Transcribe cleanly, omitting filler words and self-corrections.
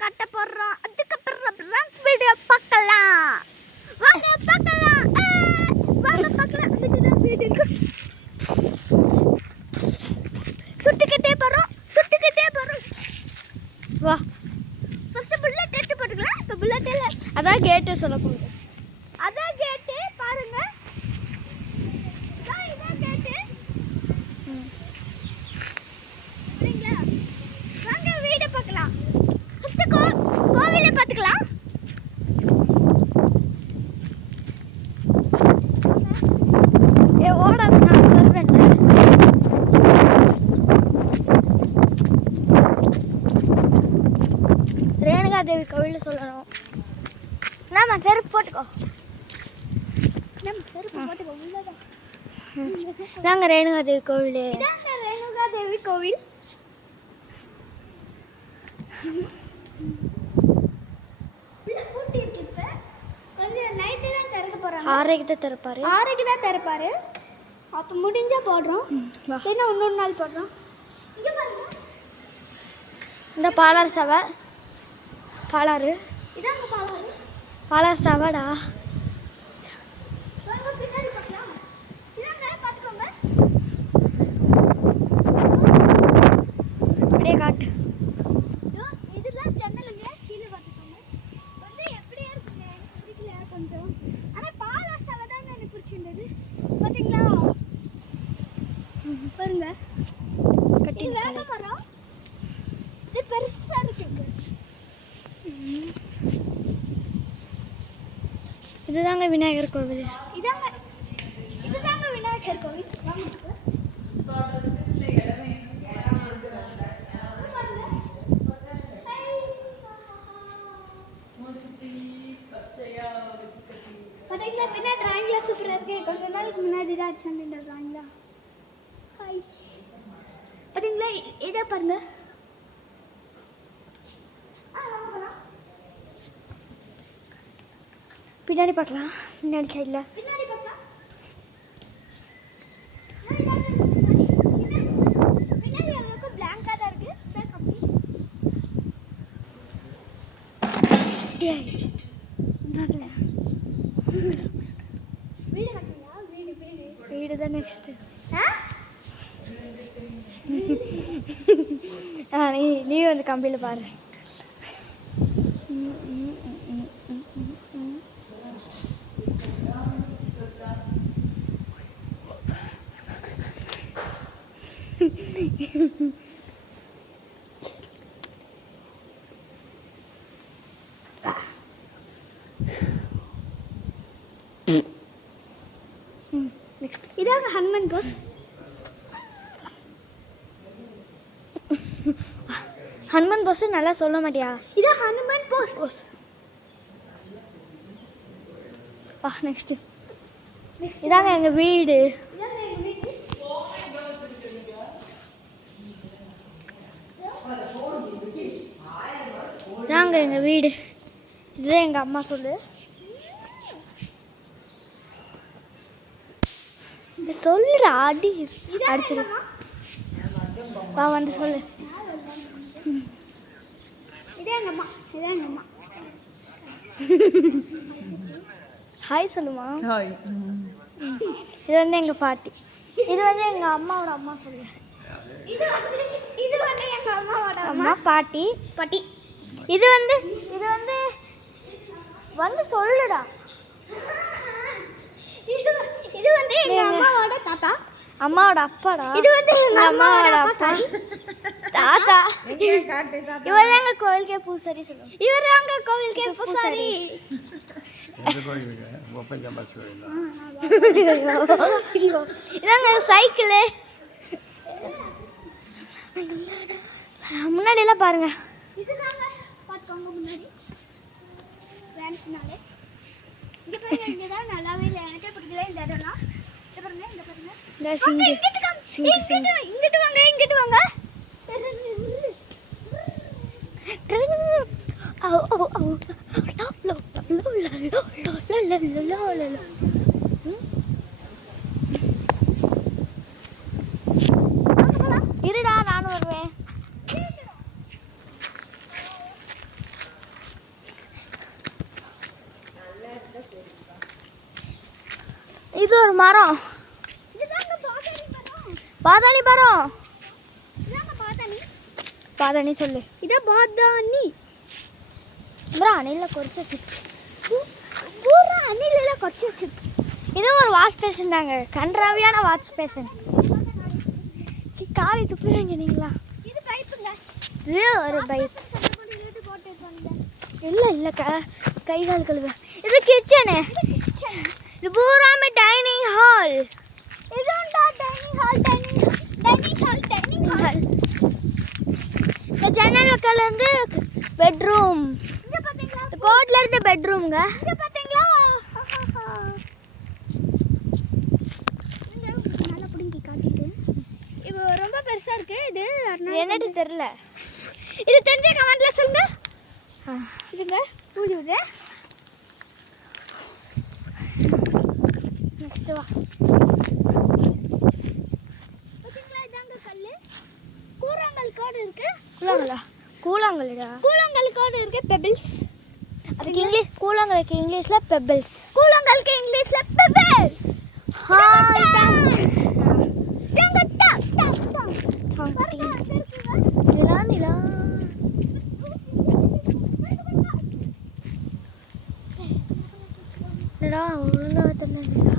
காட்ட போறோம். அதுக்கப்புறம் பிராங்க் வீடியோ பார்க்கலாம். வாங்க பார்க்கலாம். வாங்க பார்க்கலாம். அதுதான் வீடியோ. சுட்டுக்கிட்டே போறோம். வா. ஃபர்ஸ்ட் புல்லட் எடுத்து போட்டுக்கலாம். இப்போ புல்லட் இல்ல. அதான் கேட் சொல்ல போகுது. அதான் கேட் பாருங்க. இதான் கேட். சரிங்களா? வாங்க வீடியோ பார்க்கலாம். ஃபர்ஸ்ட் கோவிலை பார்த்துக்கலாம். ஓடாத நான் வருவேன். ரேணுகா தேவி கோவில் சொல்லணும். நம்ம செருப்பு போட்டுக்கோ. உள்ளதான் நாங்கள் ரேணுகா தேவி கோவில். ரேணுகா தேவி கோவில். ஆரைக்கு தான் திறப்பாரு. அப்போ முடிஞ்சா போடுறோம். இன்னும் இன்னொரு நாள் போடுறோம். இந்த பாலாறு சவை. பாலாறு சவாடா. அப்படியே காட்டு. இதெல்லாம் ஜன்னலுங்க. கீழே பார்த்துக்கோங்க. வந்து எப்படியே இருக்குங்க. எனக்கு பிடிக்கல கொஞ்சம். ஆனால் பாலாறு சவை தான் எனக்கு பிடிச்சிருந்தது. பார்த்தீங்களா? பாருங்க கட்டி வேக மரம். இது பெருசாக இருக்குங்க. இதுதாங்க விநாயகர் கோவில். இதுதாங்க விநாயகர் கோவில். பார்த்தீங்களா? பின்னா டிராயிங்லாம் சூப்பராக இருக்கு. கொஞ்ச நாளைக்கு முன்னாடி தான் அடிச்சாங்க இந்த டிராயிங்ல. ஹாய். பார்த்தீங்களா? இதை பாருங்க. பின்னாடி பார்க்கலாம். பின்னாடி சைடில் பின்னாடி அவ்வளோக்கும் பிளாங்காக தான் இருக்குது. வீடு தான் நெக்ஸ்ட்டு. நீ வந்து கம்பியில் பாரு. இதாங்க ஹனுமன் போஸ். ஹனுமன் போஸ் நல்லா சொல்ல மாட்டியா? இதான் ஹனுமன் போஸ். நெக்ஸ்ட் இதாங்க எங்க வீடு. இதாங்க எங்க வீடு. இதுதான் எங்க அம்மா சொல்லு. சொல்லுடா. அடிச்சிரு. வா வந்து சொல்லு. ஹாய் சொல்லுமா. இது வந்து எங்க பாட்டி. இது வந்து எங்க அம்மாவோட அம்மா சொல்லு. இது வந்து எங்க அம்மாவோட அம்மா பாட்டி. இது வந்து சொல்லுடா. இது வந்து எங்க அம்மாவோட தாத்தா. அம்மாவோட அப்பாடா. இது வந்து எங்க அம்மாவோட அப்பா தாத்தா. இவர் தாங்க கோவிலுக்கே பூசாரி சொல்லுவோம். இவர் தாங்க கோவிலுக்கே பூசாரி. இதாங்க சைக்கிளு. முன்னாடி எல்லாம் பாருங்க. இதுதாங்க பார்த்துக்கோங்க முன்னாடி. இங்கே பாருங்க. இங்கே தான் நல்லாவே இல்லை. எனக்கே பிடிக்கல இந்த இடம்லாம். இங்கே பாருங்க. இங்கிட்டு வாங்க. இருடா நானும் வருவேன். மரம். பாதாணி மரம். பாதாணி சொல்லு. இதை பாதாணி. அப்புறம் அணிலில் கொறிச்சு வச்சிருச்சு. பூரா அணிலெல்லாம் கொறிச்சு வச்சிருக்கு. இது ஒரு வாஷ் பேஷன் தாங்க, கன்றாவியான வாஷ் பேஷன். காலை துப்புறீங்க நீங்களா? இது பைப்புங்க. இது ஒரு பைப். இல்லைக்கா, கை கால் கழுவ. இது கிச்சனு. இது பூராமே டைனிங் ஹால். இதுண்டா டைனிங் ஹால். இந்த ஜன்னல் பக்கத்துல இருந்து பெட்ரூம். இங்க பாத்தீங்களா? கோட்ல இருந்து பெட்ரூம்ங்க. இங்க பாத்தீங்களா? நல்லா புடிங்கி காட்டிடு. இது ரொம்ப பெருசா இருக்கு. இது என்னது தெரியல. இது தெரிஞ்ச கமெண்ட்ல சொல்லுங்க. இதுங்க ஊதி விடு. நெக்ஸ்ட் வா. பாத்தீங்களா? இதாங்க கல்லு. கூழாங்கல் கோடு இருக்கு. கூழாங்கல்டா. கூழாங்கல் கோடு இருக்கு. பெபிள்ஸ். அதுக்கு இங்கிலீஷ் கூழாங்கலுக்கு இங்கிலீஷ்ல பெபிள்ஸ். கூழாங்கலுக்கு இங்கிலீஷ்ல பெபிள்ஸ். நிலா ஒழுங்கா வச்சிருந்தா